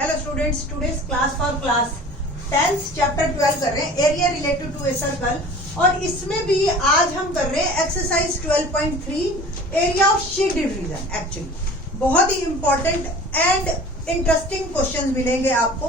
Hello students, today's class for class 10th chapter 12 कर रहे हैं area related to a circle. और इसमें भी आज हम कर रहे हैं exercise 12.3 area of shaded region. Actually बहुत ही इंपॉर्टेंट एंड इंटरेस्टिंग क्वेश्चंस मिलेंगे आपको।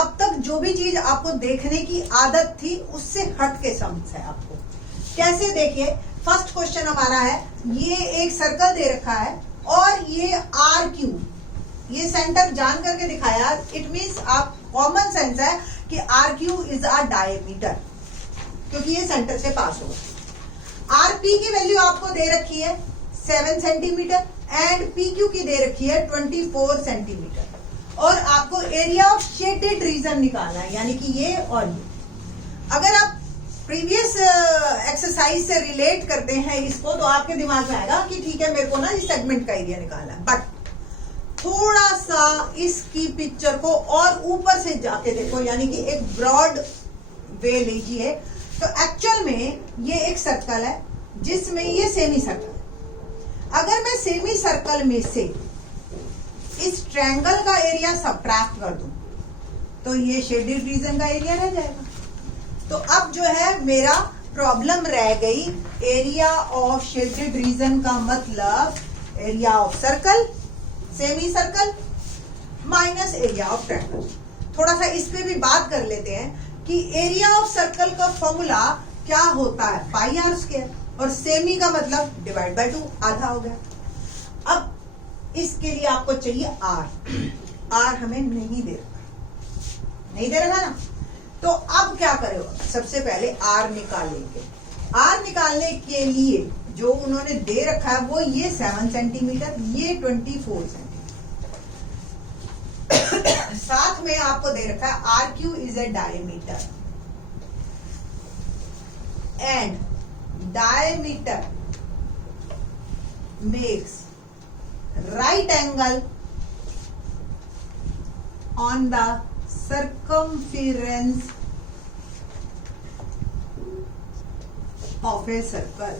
अब तक जो भी चीज आपको देखने की आदत थी उससे हट के समझ है आपको। कैसे देखिए, फर्स्ट क्वेश्चन हमारा है, ये एक सर्कल दे रखा है और ये आर क्यू, ये सेंटर जान करके दिखाया। इट मीन्स आप कॉमन सेंस है कि R Q is a diameter, क्योंकि ये सेंटर से पास होगा। आर पी की वैल्यू आपको दे रखी है 7 सेंटीमीटर एंड पी क्यू की दे रखी है 24 सेंटीमीटर। और आपको एरिया ऑफ शेडेड रीजन निकालना है, यानी कि ये और ये। अगर आप प्रीवियस एक्सरसाइज से रिलेट करते हैं इसको, तो आपके दिमाग में आएगा कि ठीक है, मेरे को ना इस सेगमेंट का एरिया निकालना है। बट थोड़ा सा इसकी पिक्चर को और ऊपर से जाके देखो, यानी कि एक ब्रॉड वे लीजिए। तो एक्चुअल में ये एक सर्कल है जिसमें ये सेमी सर्कल है। अगर मैं सेमी सर्कल में से इस ट्रायंगल का एरिया सबट्रैक्ट कर दूं तो ये शेडेड रीजन का एरिया रह जाएगा। तो अब जो है मेरा प्रॉब्लम रह गई एरिया ऑफ शेडेड रीजन का मतलब area of circle, semi circle minus area of triangle. थोड़ा सा इस पे भी बात कर लेते हैं कि एरिया ऑफ सर्कल का फॉर्मूला क्या होता है, पाई आर स्क्वायर, और सेमी का मतलब डिवाइड बाय 2, आधा हो गया। अब इसके लिए आपको चाहिए आर। आर हमें नहीं दे रखा ना, तो अब क्या करेगा, सबसे पहले आर निकालेंगे। आर निकालने के लिए जो उन्होंने दे रखा है वो ये 7 सेंटीमीटर, ये 24 सेंटीमीटर। साथ में आपको दे रखा है R Q is a diameter and diameter makes right angle on the circumference of a circle।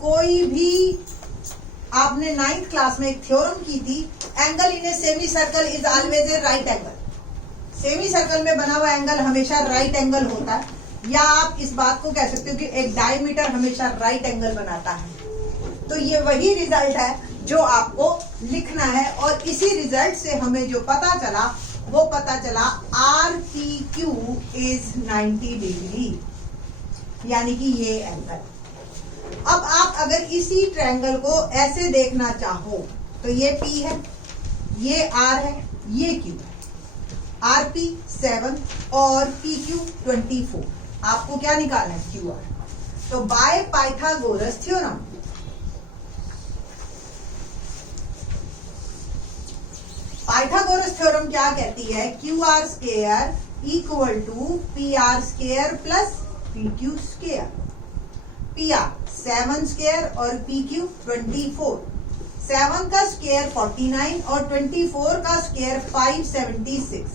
कोई भी आपने 9th क्लास में एक थ्योरम की थी, angle in a semi circle is always a right angle. Semi circle में बना हुआ एंगल हमेशा राइट एंगल होता है, या आप इस बात को कह सकते हो कि एक डायमीटर हमेशा राइट एंगल बनाता है। तो ये वही रिजल्ट है जो आपको लिखना है, और इसी रिजल्ट से हमें जो पता चला वो पता चला R P Q is 90 degree, यानी कि ये एंगल। अब आप अगर इसी ट्रायंगल को ऐसे देखना चाहो तो ये पी है, ये आर है, ये क्यू है। आर पी 7 और पी क्यू 24। आपको क्या निकालना है, क्यू आर। तो by Pythagoras theorem, Pythagoras theorem क्या कहती है, Q R square equal to P R square plus P Q square. P R 7 square और पी क्यू 24। 7 का स्क्वायर 49 और 24 का स्क्वायर 576।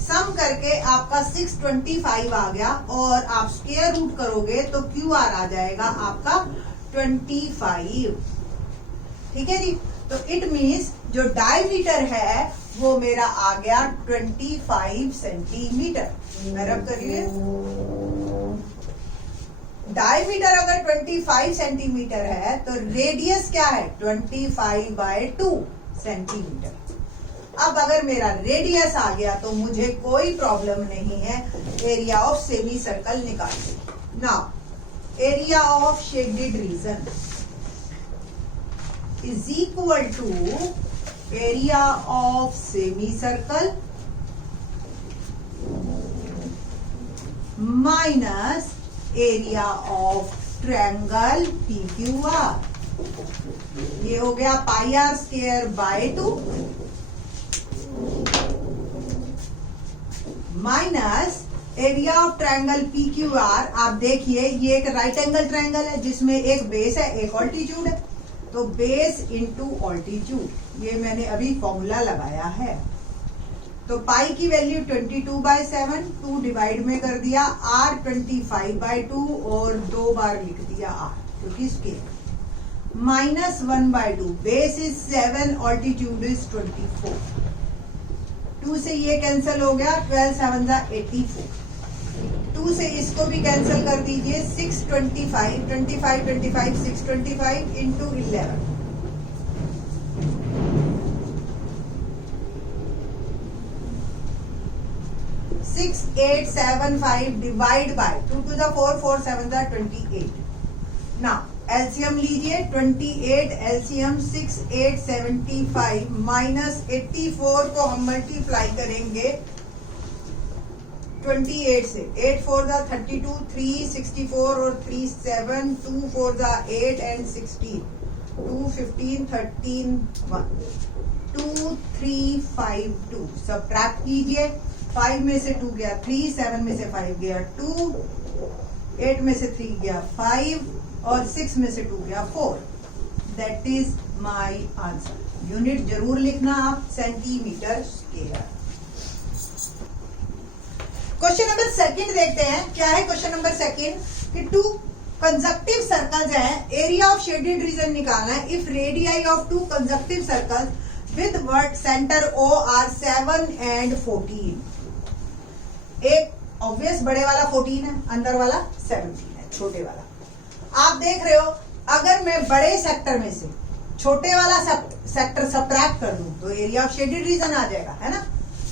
सम करके आपका 625 आ गया, और आप स्क्वायर रूट करोगे तो क्यू आर आ जाएगा आपका 25। ठीक है जी। तो इट मीन्स जो डायमीटर है वो मेरा आ गया 25 सेंटीमीटर। रब करिए, डायमीटर अगर 25 सेंटीमीटर है तो रेडियस क्या है, 25/2 सेंटीमीटर। अब अगर मेरा रेडियस आ गया तो मुझे कोई प्रॉब्लम नहीं है एरिया ऑफ सेमी सर्कल निकालने। Now area of shaded reason is equal to area of semicircle minus area of triangle PQR। ये हो गया pi are square by 2 minus area of triangle PQR। आप देखिए ये एक राइट एंगल ट्रायंगल है जिसमें एक बेस है, एक ऑल्टीट्यूड है, तो बेस इंटू ऑल्टीट्यूड, ये मैंने अभी फॉर्मूला लगाया है। तो पाई की वैल्यू 22/7, 2 डिवाइड में कर दिया, आर 25/2 और 2 बार लिख दिया आर, क्योंकि scale. -1/2, base is 7, altitude is 24। 2 से ये कैंसिल हो गया, 12 7 जा 84। 2 से इसको भी कैंसिल कर दीजिए, 625, 25 25 625 into 11, 6875 divide by 2 to the 4, 4 7 जा 28। नाउ एलसीएम लीजिए, 28 एलसीएम 6875 माइनस 84 को हम मल्टीप्लाई करेंगे 28 से, 8 4 जा 32, 3 64 और 3 7, 2 4 जा 8 एंड 16, 2 15 13 1, 2 3 5 2। सब्ट्रैक्ट कीजिए, 5 में से 2 गया 3, 7 में से 5 गया 2, 8 में से 3 गया 5 और 6 में से 2 गया 4। That is my answer. Unit जरूर लिखना आप, centimetre square. Question number second देखते हैं, क्या है क्वेश्चन नंबर सेकंड कि 2 कंजक्टिव सर्कल्स हैं, एरिया ऑफ शेडेड रीजन निकालना है। If radii of 2 conjunctive circles with word centre O are 7 and 14। एक ऑब्वियस बड़े वाला 14 है, अंदर वाला 17 है, छोटे वाला। आप देख रहे हो, अगर मैं बड़े सेक्टर में से छोटे वाला सेक्टर सब्ट्रैक्ट कर दूं तो एरिया ऑफ शेडेड रीजन आ जाएगा, है ना।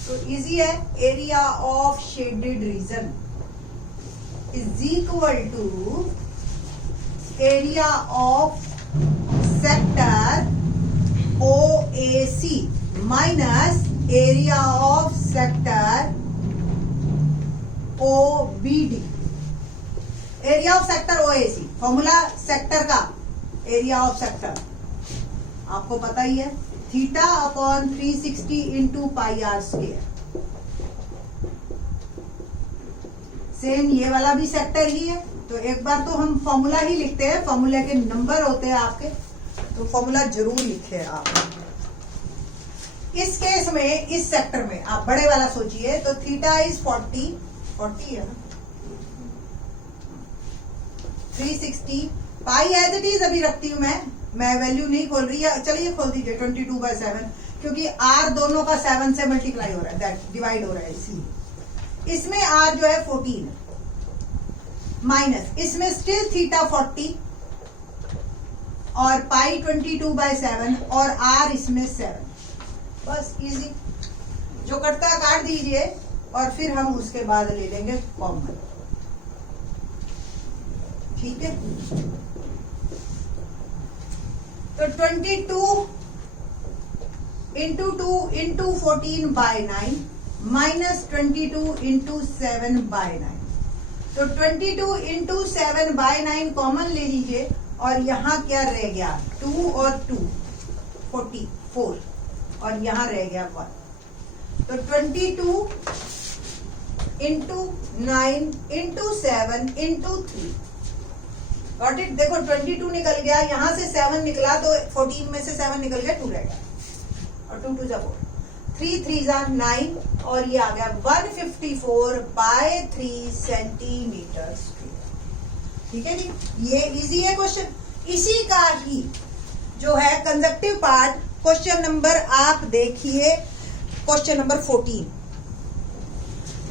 तो इजी है, area of shaded region is equal to area of sector OAC minus area of sector OBD। Area of sector OAC, formula sector का, एरिया ऑफ सेक्टर आपको पता ही है, theta upon 360 into pi are square. Same ये वाला भी sector ही है, तो एक बार तो हम फॉर्मूला ही लिखते हैं, फॉर्मूला के नंबर होते हैं आपके, तो फॉर्मूला जरूर लिखे आप। इस केस में, इस सेक्टर में आप बड़े वाला सोचिए, तो थीटा इज 40 है ना, 360 पाई एज इट इज अभी रखती हूं मैं वैल्यू नहीं खोल रही है, चलिए खोल दीजिए 22/7, क्योंकि आर दोनों का 7 से मल्टीप्लाई हो रहा है, दैट डिवाइड हो रहा है, इसलिए इसमें आर जो है 14 माइनस इसमें स्टिल थीटा 40 और पाई 22/7 और आर इसमें 7। बस इजी, जो कटता काट दीजिए और फिर हम उसके बाद ले लेंगे कॉमन, ठीक है। तो 22 इंटू 2 इंटू 14/9 माइनस 22 इंटू 7/9। तो 22 इंटू 7/9 कॉमन ले लीजिए और यहाँ क्या रह गया, 2 और 2 44 और यहाँ रह गया 1। तो 22 into 9 into 7 into 3, got it. देखो 22 निकल गया, यहां से 7 निकला तो 14 में से 7 निकल गया, 2 रह गया और 2 2 जा 4, 3 3 जा 9 और ये आ गया 154/3 सेंटीमीटर स्क्वायर। ठीक है जी, ये इजी है क्वेश्चन। इसी का ही जो है कंजक्टिव पार्ट, क्वेश्चन नंबर आप देखिए, क्वेश्चन नंबर 14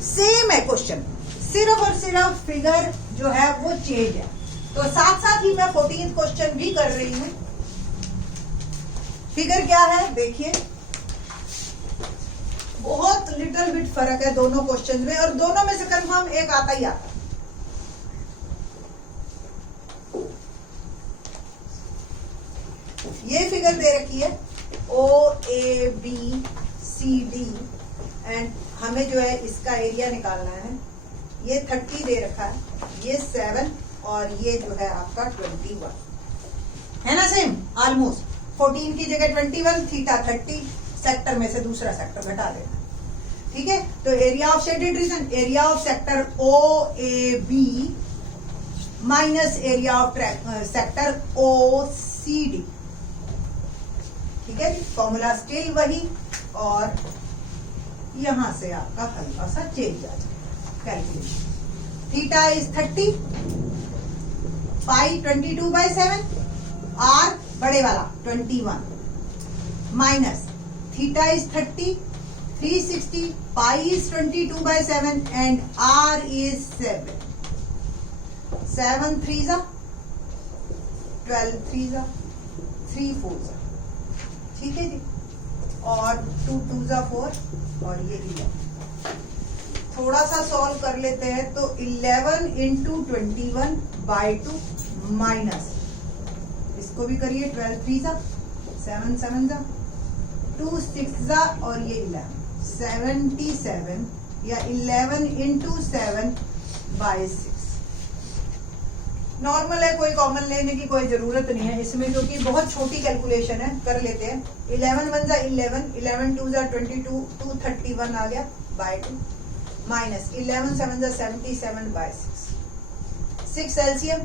सेम है क्वेश्चन, सिर्फ और सिर्फ फिगर जो है वो चेंज है। तो साथ साथ ही मैं 14th क्वेश्चन भी कर रही हूं। फिगर क्या है देखिए, बहुत लिटिल बिट फर्क है दोनों क्वेश्चन में, और दोनों में से कंफर्म एक आता ही आता। ये फिगर दे रखी है OABCD एंड हमें जो है इसका एरिया निकालना है। ये 30 दे रखा है, ये 7 और ये जो है आपका 21 है ना, सेम ऑलमोस्ट। 14 की जगह 21, थीटा 30, सेक्टर में से दूसरा सेक्टर घटा देना, ठीक है। तो area of shaded reason, area of sector OAB minus area of sector OCD, ठीक है। फॉर्मूला स्टिल वही और यहां से आपका हल्का सा चेंज आ जाएगा calculation. Theta is 30, pi 22/7 r बड़े वाला 21 minus theta is 30, 360, pi is 22/7 and r is 7. 7 3s are 12, 3s are 3 4s are, ठीक है जी, और 2 2s are 4 और ये 11. थोड़ा सा सॉल्व कर लेते हैं तो 11 इंटू 21/2 माइनस इसको भी करिए 12 3s are 7 7s are 2 6s are और ये 11 77 या 11 इंटू 7/6. नॉर्मल है, कोई कॉमन लेने की कोई जरूरत नहीं है इसमें क्योंकि बहुत छोटी कैलकुलेशन है. कर लेते हैं 11 1 11, 11 2 22, 231 आ गया बाय 2 माइनस 11 7 77/6. 6 एलसीएम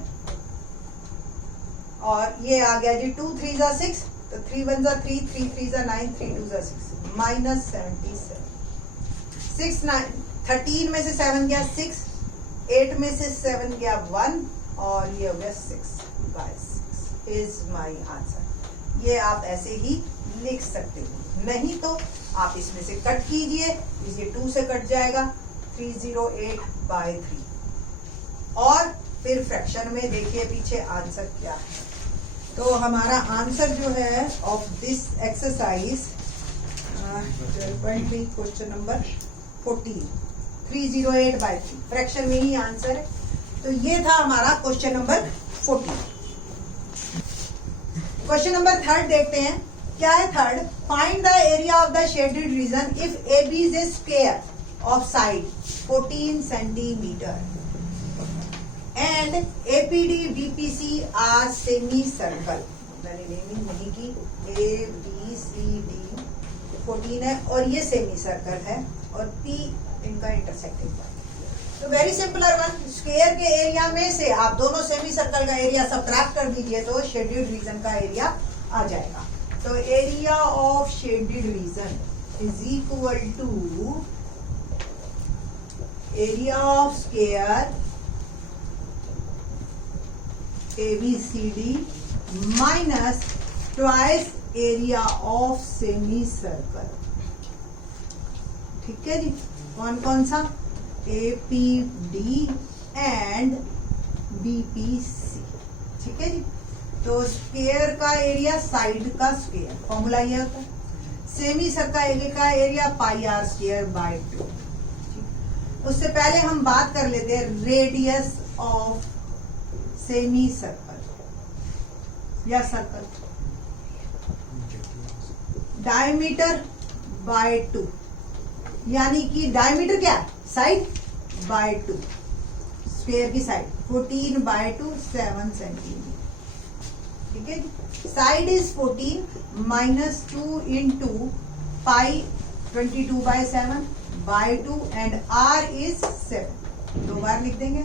और ये आ गया जी 2 3 6 तो 3 1 3, 3 3 9, 3 2 6 माइनस 77. 6 9 13 में से 7 गया 6, 8 में से 7 गया 1 और ये हो गया 6/6 इज माई आंसर. ये आप ऐसे ही लिख सकते हो, नहीं तो आप इसमें से कट कीजिए, ये 2 से कट जाएगा 308/3 और फिर फ्रैक्शन में देखिए पीछे आंसर क्या है. तो हमारा आंसर जो है of this exercise 12.3 question number 14 308/3 fraction में ही आंसर है. तो ये था हमारा क्वेश्चन नंबर 14. क्वेश्चन नंबर 3 देखते हैं. क्या है 3? Find the area of the shaded region if AB is a square of side 14 centimetre and APD BPC are semi circle. मैंने नेमिंग नहीं की. ABCD 14 है और ये सेमी सर्कल है और P इनका इंटरसेक्टिंग पॉइंट. तो वेरी सिंपलर वन. स्क्वायर के एरिया में से आप दोनों सेमी सर्कल का एरिया सबट्रैक्ट कर दीजिए तो शेडेड रीजन का एरिया आ जाएगा. तो area of shaded region is equal to area of square ABCD minus twice area of semi circle. ठीक है जी. कौन कौन सा? APD and BPC. ठीक है जी. तो स्क्वायर का एरिया साइड का स्क्वायर फॉर्मूला ये होता है. सेमी सर्कल का एरिया πr²/2. उससे पहले हम बात कर लेते हैं रेडियस ऑफ सेमी सर्कल या सर्कल. डायमीटर बाय 2 यानी कि डायमीटर क्या है? Side by 2. स्क्वायर की साइड 14/2 7 सेंटीमीटर. ठीक है. Side is 14 minus 2 into pi 22/7/2 and r is 7. 2 बार लिख देंगे.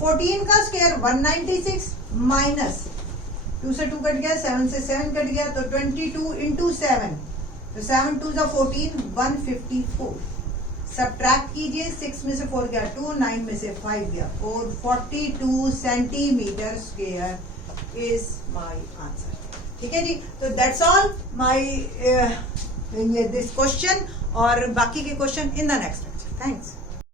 14 का स्क्वायर 196 माइनस 2 से 2 कट गया, 7 से 7 कट गया तो 22 इंटू 7 तो 7 2 14 154. सब्ट्रैक्ट कीजिए. 6 में से 4 गया 2, 9 में से 5 गया 4. 42 centimetre square is my answer. ठीक है जी. तो that's all my this question और बाकी के question in the next lecture. Thanks.